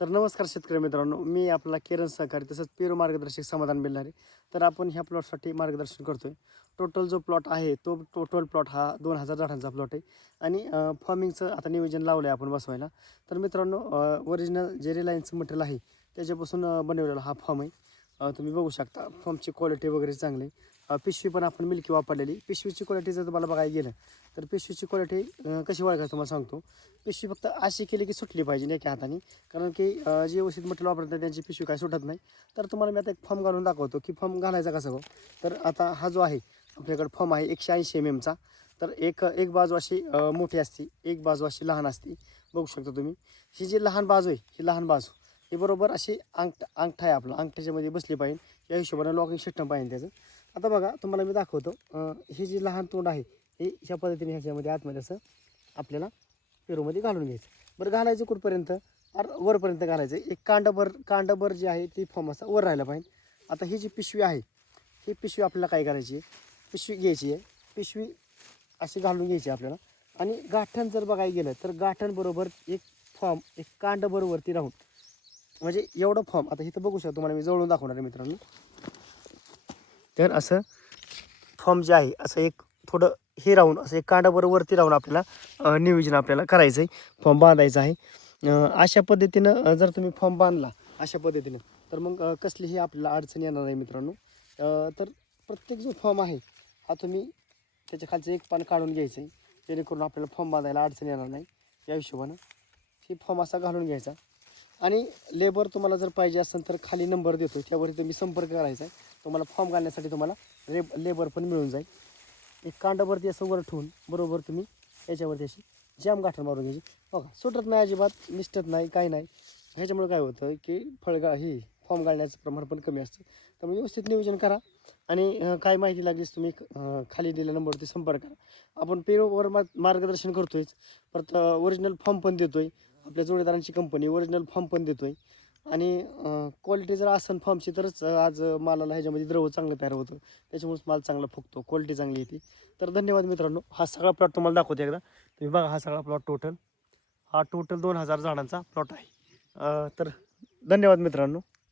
तर नमस्कार शेतकरी मित्रांनो, मी आपला किरण सहकारी तसंच पेरू मार्गदर्शक समाधान बेल्लारे. तर आपण ह्या प्लॉटसाठी मार्गदर्शन करतोय. टोटल जो प्लॉट आहे तो टोटल प्लॉट हा 2000 झाडांचा प्लॉट आहे आणि फॉर्मिंगचं आता नियोजन लावलं आहे आपण बसवायला. तर मित्रांनो, ओरिजिनल जे रिलायन्सचं मटेरियल आहे त्याच्यापासून बनवलेला हा फॉर्म आहे. तुम्ही बघू शकता फॉर्मची क्वालिटी वगैरे चांगली. पिशवी पण आपण मिल्की वापरलेली. पिशवीची क्वालिटी जर तुम्हाला बघायला गेलं तर पिशवीची क्वालिटी कशी ओळखायची तुम्हाला सांगतो. पिशवी फक्त अशी केली की सुटली पाहिजे एका हाताने, कारण की जे व्यवस्थित मटेरियल वापरतात त्यांची पिशवी काय सुटत नाही. तर तुम्हाला मी आता एक फॉर्म घालून दाखवतो की फॉर्म घालायचा कसा हो. तर आता हा जो आहे आपल्याकडे फॉर्म आहे 180 mm चा. तर एक एक बाजू अशी मोठी असते, एक बाजू अशी लहान असते. बघू शकता तुम्ही. ही जी लहान बाजू आहे, ही लहान बाजू ही बरोबर अशी अंगठा आहे आपला, अंगठ्याच्यामध्ये बसली पाहिजे. या हिशोबाने लॉकिंग सिस्टम पाहिजे त्याचं. आता बघा तुम्हाला मी दाखवतो. ही जी लहान तोंड आहे हे ह्या पद्धतीने ह्याच्यामध्ये आतमध्ये असं आपल्याला पेरूमध्ये घालून घ्यायचं. बरं घालायचं कुठपर्यंत? वरपर्यंत घालायचं. एक कांडभर जे आहे ती फॉर्म असा वर राहायला पाहिजे. आता ही जी पिशवी आहे ही पिशवी आपल्याला काय करायची आहे, पिशवी घ्यायची आहे. पिशवी अशी घालून घ्यायची आपल्याला. आणि गाठण जर बघायला गेलं तर गाठणबरोबर एक फॉर्म एक कांडभरवरती राहून, म्हणजे एवढं फॉर्म आता इथं बघू शकतो. तुम्हाला मी जवळून दाखवणार आहे मित्रांनो. तर असं फॉर्म जे आहे असं एक थोडं हे राहून असं एक कांडाबरोबर वरती राहून आपल्याला नियोजन आपल्याला करायचं आहे, फॉर्म बांधायचा आहे. अशा पद्धतीनं जर तुम्ही फॉर्म बांधला अशा पद्धतीनं तर मग कसलीही आपल्याला अडचण येणार नाही मित्रांनो. तर प्रत्येक जो फॉर्म आहे हा तुम्ही त्याच्या खालचं एक पान काढून घ्यायचं आहे, जेणेकरून आपल्याला फॉर्म बांधायला अडचण येणार नाही. या हिशोबानं ही फॉर्म असा घालून घ्यायचा. आणि लेबर तुम्हाला जर पाहिजे असेल तर खाली नंबर देतो, त्यावरती तुम्ही संपर्क करायचा आहे. तुम्हाला फॉर्म घालण्यासाठी तुम्हाला लेबर पण मिळून जाईल. एक कांडावरती असं वर ठेवून बरोबर तुम्ही याच्यावरती अशी जॅम गाठण मारून घ्यायची. बघा सुटत नाही, अजिबात निष्ठत नाही, काही नाही. ह्याच्यामुळे काय होतं की ही फॉर्म घालण्याचं प्रमाण पण कमी असतं. त्यामुळे व्यवस्थित नियोजन करा. आणि काय माहिती लागलीच तुम्ही खाली दिलेल्या नंबरवरती संपर्क करा. आपण पेरूवर मार्गदर्शन करतोयच, परत ओरिजिनल फॉर्म पण देतोय. आपल्या जोडीदारांची कंपनी ओरिजिनल फॉर्म पण देतोय. आणि क्वालिटी जर असेल फॉर्मची तरच आज मालाला ह्याच्यामध्ये द्रव चांगलं तयार होतं. त्याच्यामुळेच माल चांगला फुगतो, क्वालिटी चांगली येते. तर धन्यवाद मित्रांनो. हा सगळा प्लॉट तुम्हाला दाखवतो एकदा. तुम्ही बघा हा सगळा प्लॉट टोटल 2000 झाडांचा प्लॉट आहे. तर धन्यवाद मित्रांनो.